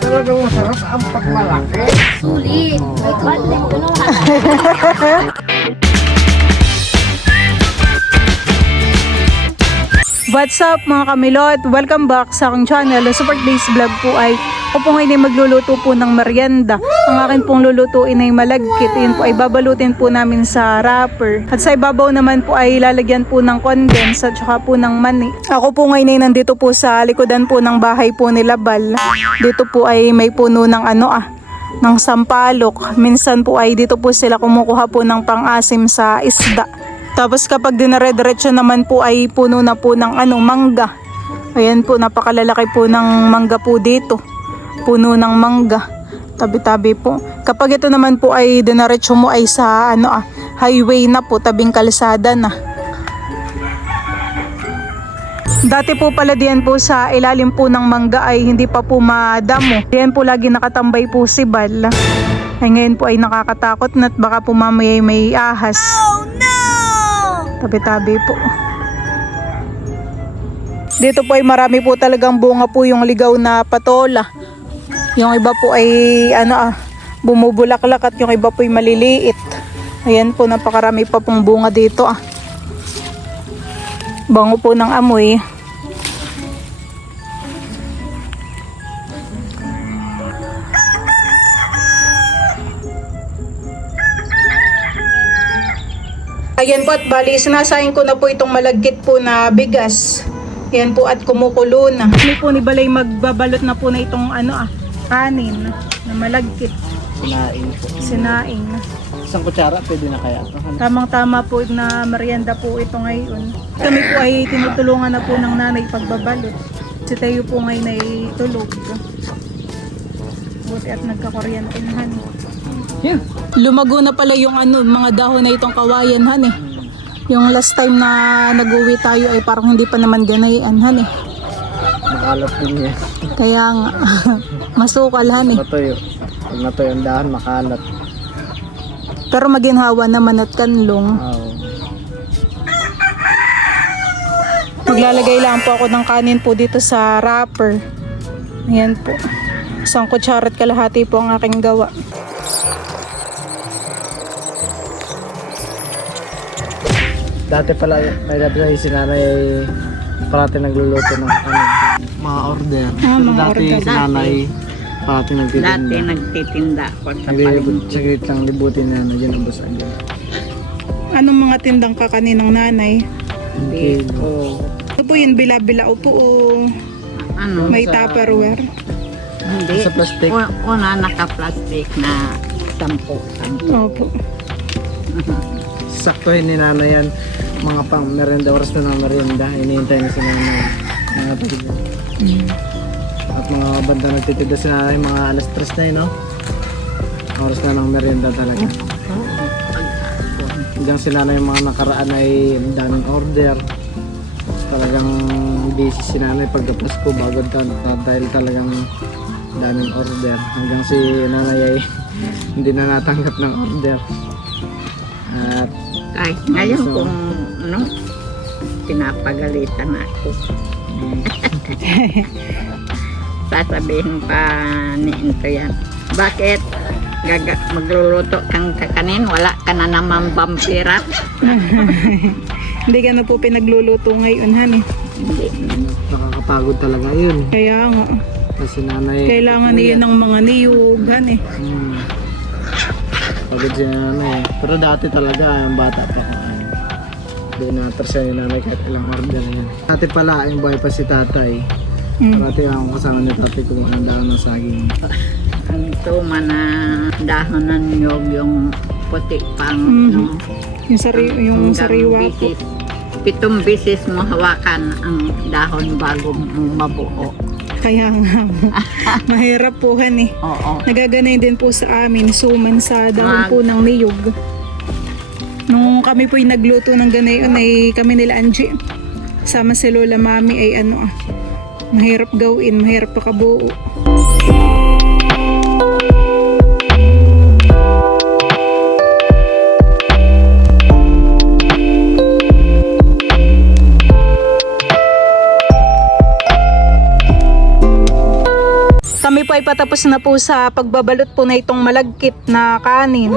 Talagang masarap ang pagmalaki. Sulit. May kadling ko nung What's up mga kamilot? Welcome back sa aking channel. Sa Super Days Vlog po ay ako po ngayon ay magluluto po ng merienda. Ang akin pong lulutuin ay malagkit. Yun po ay babalutin po namin sa wrapper. At sa ibabaw naman po ay lalagyan po ng condense at saka po ng mani. Ako po ngayon ay nandito po sa likodan po ng bahay po nila Bal. Dito po ay may puno ng ng sampalok. Minsan po ay dito po sila kumukuha po ng pang-asim sa isda. Tapos kapag dinare-diretso naman po ay puno na po ng mangga. Ayan po, napakalalaki po ng mangga po dito. Puno ng mangga. Tabi-tabi po. Kapag ito naman po ay dinaretso mo ay sa highway na po, tabing kalsada na. Dati po pala diyan po sa ilalim po ng mangga ay hindi pa po madamo. Diyan po lagi nakatambay po si Bal. Ay ngayon po ay nakakatakot na at baka po mamaya may ahas. Tabi-tabi po. Dito po ay marami po talagang bunga po yung ligaw na patola. Yung iba po ay bumubulaklak at yung iba po ay maliliit. Ayan po, napakarami pa pong bunga dito Bango po ng amoy. Ayan po at bali, sinasayin ko na po itong malagkit po na bigas. Ayan po at kumukulo na. Hindi po ni Balay magbabalot na po na itong kanin na malagkit. Sinaing po. Sinaing. Isang kutsara, pwede na kaya ito. Tamang-tama po na merienda po ito ngayon. Kami po ay tinutulungan na po ng nanay pagbabalot. Si Tayo po ngayon ay tulog. Buti at nagkakuryente na Yeah. Lumago na pala yung mga dahon na itong kawayan Yung last time na nag-uwi tayo ay parang hindi pa naman ganayan Makalat din yan. Kaya nga masukal Matuyo. Pag natuyo ang dahon, makalat. Pero maginhawa naman at kanlong. Oo. Maglalagay lang po ako ng kanin po dito sa wrapper. Ayan po. Isang kutsara at kalahati po ang aking gawa. Dati pala, may labi si nanay ay parati nagluluto ng mga order. Mga Dati order. si nanay parati nagtitinda. Dati nagtitinda ako sa palengke. Saglit lang libutin na dyan ang basan dyan. Anong mga tindang kakanin ng nanay? Biko. Ito po yun, bila-bila po o Ano? may sa- Tupperware. Hindi. Sa plastic. Una naka-plastic na 10. Opo. Saktuhin ni nanay yan. Mga pang merienda, oras na ng merienda. Hinihintay na si nanay. Mga tagda. At mga banda nagtitida si nanay, mga alas 3 na yun, no? Oras na ng merienda talaga. Hanggang si nanay yung mga nakaraan ay daming order. Talagang busy si nanay pagkapas ko bago dahil talagang daming order. Hanggang si nanay ay hindi na natanggap ng order. At Ay, ngayon kung pinapagalitan ako. Sasabihin pa ni Into yan. Bakit? Magluluto kang kakanin, wala ka na naman vampira. Hindi ka na po pinagluluto ngayon, Hindi. nakakapagod talaga yun. Kaya nga, Kasi nanay... kailangan niya ng mga niyog, Pagod si nanay. Pero dati talaga, yung bata pa ko. Hindi na-atras ni nanay kahit ilang order yan. Dati pala, yung buhay pa si tatay. Dati ang kasama ni tatay kung anong dahon ng saging. Ang tuma na dahon ng nyog, yung puti pang, yung sariwa po. 7 bisis mo hawakan ang dahon bago mo mabuo. Kaya nga, mahirap po Oo. Nagaganay din po sa amin, suman sa dahon po ng niyog. Nung kami po yung nagluto ng ganayon ay kami nila Angie. Sama si Lola Mami ay mahirap gawin, mahirap pakabuo. po ay patapos na po sa pagbabalot po na itong malagkit na kanin.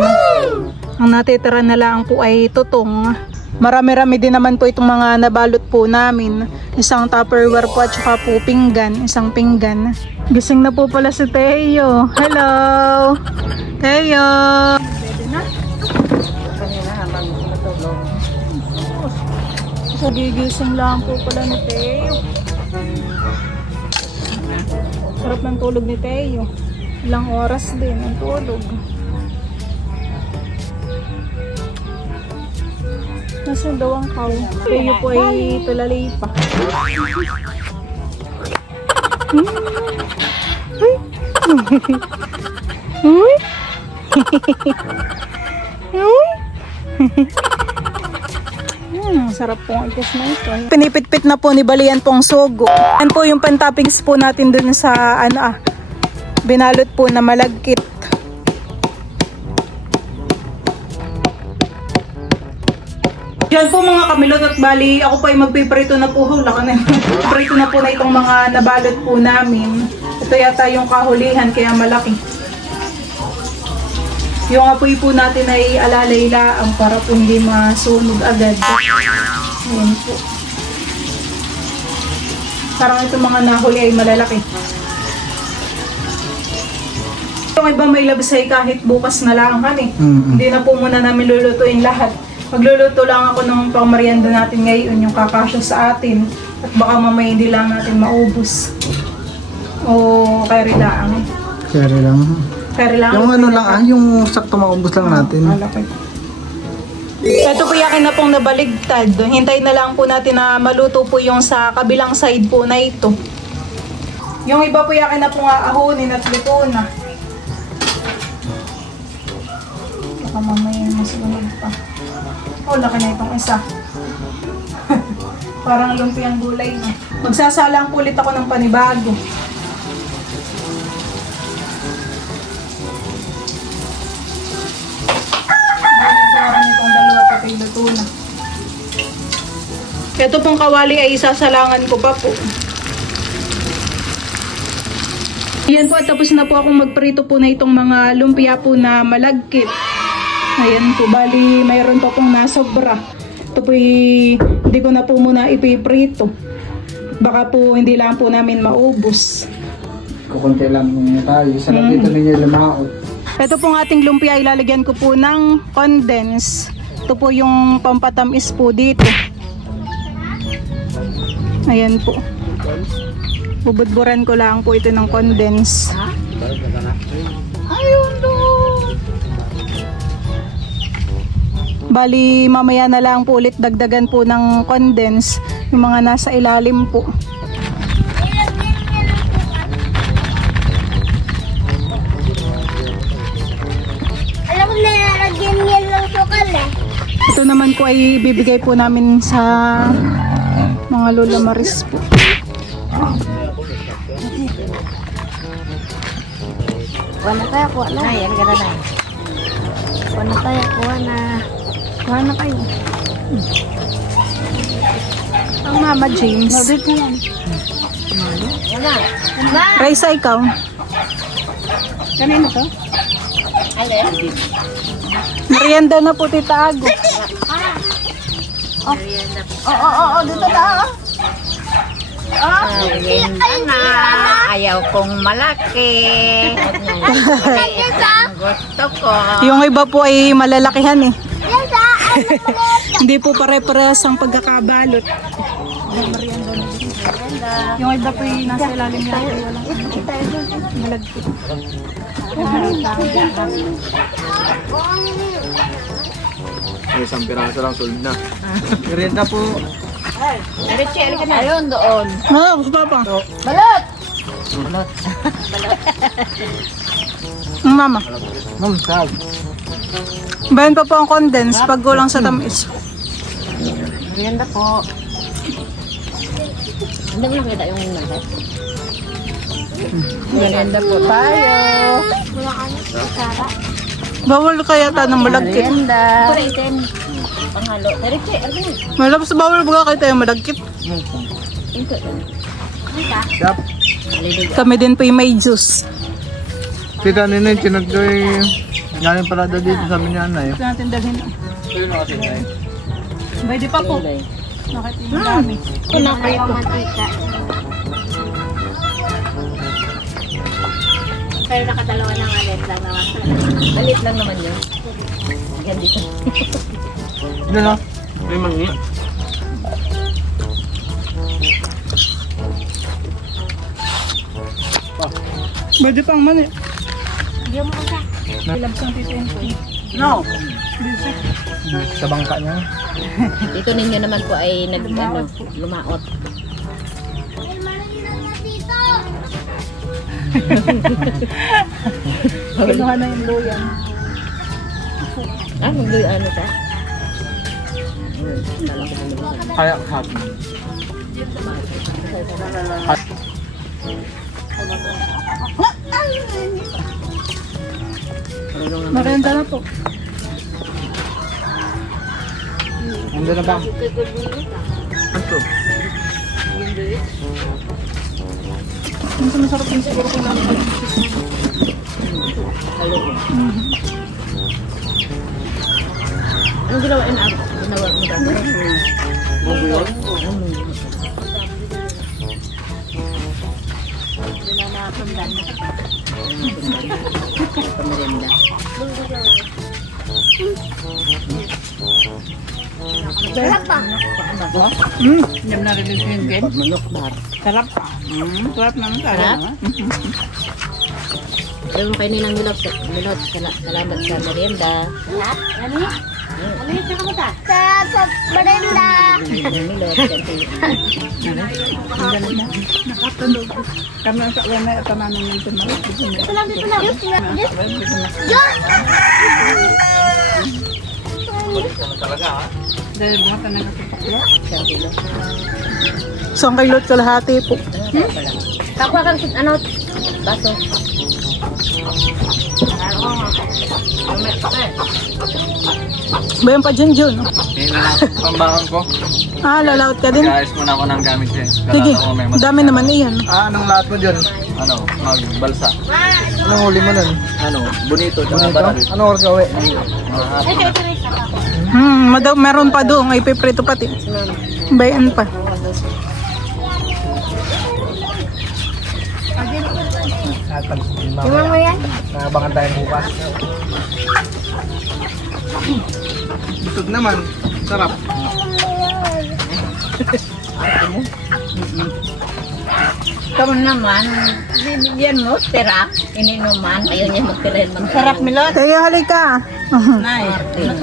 Ang natitira na lang po ay tutong. Marami-rami din naman po itong mga nabalot po namin. Isang Tupperware po at saka po pinggan, isang pinggan. Gising na po pala si Teo. Hello! Teo! Pwede na? So, gigising lang po pala ni Teo. Sarap ng tulog ni Teo. Ilang oras din ang tulog. Nasaan daw ang cow? Teo po ay tulalay pa. Uy! Sarap po ang ikas na ito. Pinipit-pit na po ni Balian pong sugo. Yan po yung pantoppings po natin dun sa binalot po na malagkit. Yan po mga kamilot at bali, ako po ay magpiprito na po. Hula ka na yun. Prito na po na itong mga nabalot po namin. Ito yata yung kahulihan kaya malaki. Yung apoy po natin ay alalay-laang para po hindi masunog agad. Ayan po. Parang itong mga nahuli ay malalaki. Yung iba may labsay kahit bukas na lang kami. Hindi na po muna namin lulutuin lahat. Magluluto lang ako ng pangmerienda natin ngayon, yung kakasya sa atin. At baka mamaya hindi lang natin maubos. O kaya lang. Kaya lang. Kaya lang. Yung ano lang yung sakto maubos lang natin. Malaki. Ito po yakin na pong nabaligtad. Hintayin na lang po natin na maluto po yung sa kabilang side po na ito. Yung iba po yakin na pong aahonin at luto na. Baka mamaya masunod pa. Oh, laki na itong isa. Parang lumpiang gulay na. Magsasalang po ulit ako ng panibago. Parang itong dalawa pati luto na. Ito pong kawali ay isasalangan ko pa po. Yan po at tapos na po akong magprito po na itong mga lumpia po na malagkit. Ayan po, bali mayroon pa pong nasobra. Ito po hindi ko na po muna ipiprito. Baka po hindi lang po namin maubos. Kukunti lang muna tayo. Sarap dito ninyo lumaot. Ito pong ating lumpia, ilalagyan ko po ng condense. Ito po yung pampatamis po dito. Ayan po. Bubudburan ko lang po ito ng condense. Ayun doon. Bali, mamaya na lang po ulit dagdagan po ng condense yung mga nasa ilalim po. Alam ko na nalagyan niya lang sukal eh. Ito naman po ay bibigay po namin sa mga Lola Maris po. Wala tayo, kuha na. Ay, ang ganda na. Wala tayo, kuha na. Kuha na kayo. Ang Mama James. Mabit na yan. Wala. Ma! Raisa, ikaw. Kanino to? Alin? Merienda na po, Tita Ago. Oo, dito na. Na, ayaw kong malaki. Ang gusto ko. Yung iba po ay malalakihan eh. Hindi po pare-parehas ang pagkakabalot. Yung iba po ay nasa ilalim niya. Malagkit. Isang piraso lang, sold na. Merienda po. Ayun doon. Ah, gusto pa. Balot! Mama. Ma'am, sab. Bayan pa po ang condense pag gulang sa tamis. Merienda po. Hindi mo nakita yung nasa? Merienda po tayo. Wala ka na. Sara. Bawal kaya ta ng malagkit. Merienda. Kuritin. Panghalo. Eriche, Arvin. Malabas bawal baga kayo tayo malagkit. Sab. Kami din po yung may juice. Tita Ninay, tinagdoy. Galing pala daw dito sa Minyanay. Ito natin dalhin. Sino na kasi Nay? Pwede pa po. Nakita yung dami. Pinaprito. Mantika. Pero nakadalawa ng alit lang naman. Malit lang naman yun. Yan dito. Ano na? May mangi. Pwede pang mani. Hindi mo kasi. Ilabsang titin ko. No. Sa bangka niya. Dito ninyo naman po ay lumaot. Kinuha na yung luyan. Magluy ano siya? Kaya hot. Maganda na po. Nandun na ba? Ito. Mas masarap yung siguro kung namin. Ano ginawa in ako? Ginawa mo dati? Bugo yun? Pamerinda. Sarap pa. Hindi mo narinig yung game. Manok bar. Sarap pa. Sarap naman Sarap? Ayaw mo kayo nilang milot. Salamat sa merienda. Sarap? Ano? Ano yung sakamuta? Sarap sa barenda. Milot. Nakatunog. Kami ang sakwa na ito namin yung tumalit. Dito lang, dito lang. Yan! Dahil bumata na katapakla. Sabi lang. Isang kilot kalahati po. Kapwa kang ano? Baso. Bayan pa dyan dyan. Yan na lang. Pambangon ko. Lalaot ka din. Guys, muna ako ng gamit siya. Sige, dami naman iyan. Anong lahat mo dyan? Ano? Magbalsa. Anong huli mo nun? Ano? Bonito. Bonito? Anong oras ka uwi? Meron pa doon. Ay piprito pati. Bayan pa. Iwan mo yan? Naabangan tayo bukas. Busog naman. Sarap. Kamu naman, bibigyan mo, tira, ininuman, ayaw niya magtirahin man. Sarap milot. Kaya halika. Nay,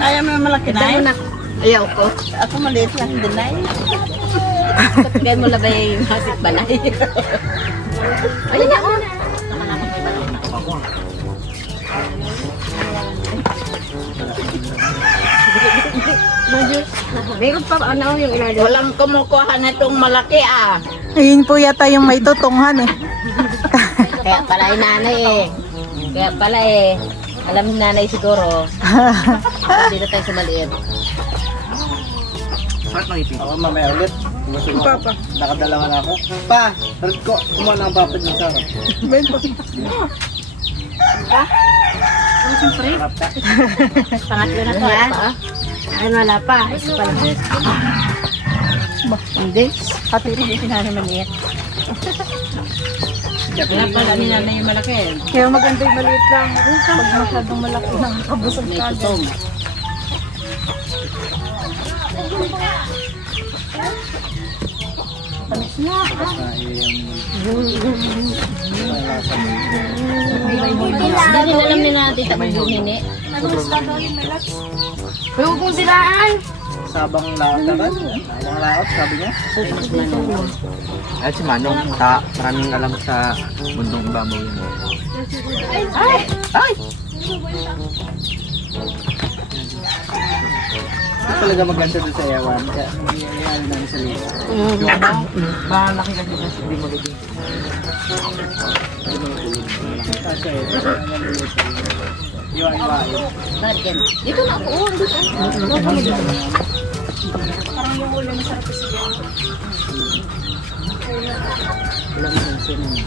ayaw mo malaki, Nay? Ayaw ko. Ako maliit lang din, Nay. Kapagay mo labay yung hasik balay. Ayun na, oh. Meron pa ano yung ilalim. Walang kumukuha na itong malaki, ah. Ayun po yata yung may tutunghan eh. Kaya pala ay nanay eh. Kaya pala eh. Alam ni nanay siguro. Dito tayo sa maliit. Sarap ng ipin. Ako mamaya ulit. Papa. Nakadalawa na ako. Pa! Sarap ko. Kumuha na ang papa dyan sarap. Bayan pa. Ano siyempre? Sarap ka. Pangatlo na to, ah. Ay, wala pa. Isa pa lang. Hindi. Pati rin yung sinanay maliit. Kaya pala ni nanay yung malaki. Kaya maganda yung maliit lang. Pag masyadong malaki lang, kabusog May ka agad. tutong. Dahil alam ni natin takong bunini. Huwag kong siraan. Sabang laot naman. Sabang laot, sabi niya. Ay, si Manong, maraming alam sa mundong baboy yun. Ay! Ay! Ito talaga maganda doon sa Ewan. Kaya nangyayari namin sa liwa. Yung malaki kasi hindi magiging. Kasi, iwa-iwain. Bakit yan? Dito na ako. Dito. Parang yung ulo masarap kasi yan. Walang pansin naman.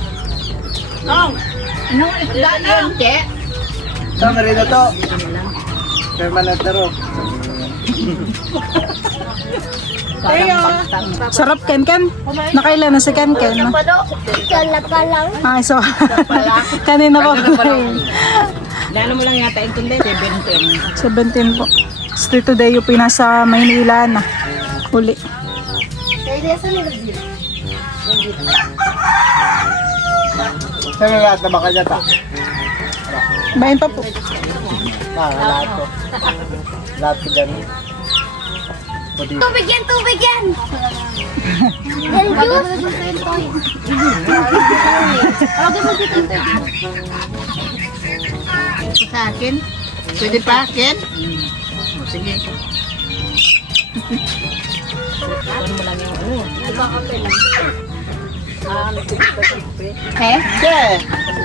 Nong, anong isda yun, Che? Ito, marino to. Permanent na ro. Sarap, Ken. Nakailan na si Ken. Sala pa lang. Ah, so, kanina pa po. Lalo mo lang yata ito din. 17 17. po. Street today yung pinasa Maynila na. Huli. Kaya sa nila dito. Saan lahat na baka niya ta? Bayan pa po. Lahat to. Lahat to dyan. Pwede. Tubig yan, tubig yan! Juice! Ito sa akin. Pwede pa akin? O, sige. Ano mo lang yung ano? Eh? Yeah!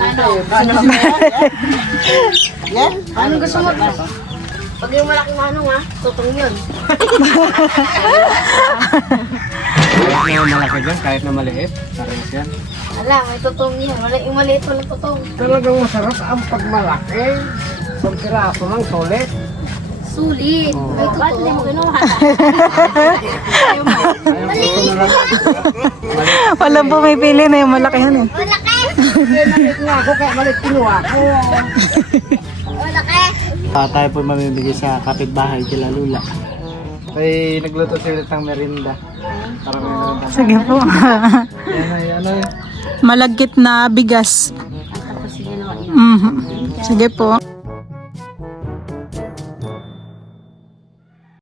Ano ba? Yeah? Anong gusto mo? Pag yung malaking manong ha, tutong yun. Kahit na malaki dyan, kahit na maliit. Parehas yan. Ala, may tutong yan. Yung maliit walang tutong. Talagang masarap ang pagmalaki. Sa piraso lang, solid. Sulit. May tutong. Ba't hindi mo kinuha? Wala po may pili na yung malakihan eh. Malaki! Maliit nga ako, kaya maliit kinuha ko. Malaki! Tayo po mamimigay sa kapitbahay kila Lula. Ay, nagluto sila ng merinda. Para may merinda. Sige po. Yan ay, ano yun? Malagkit na bigas. Mhm. Sige po.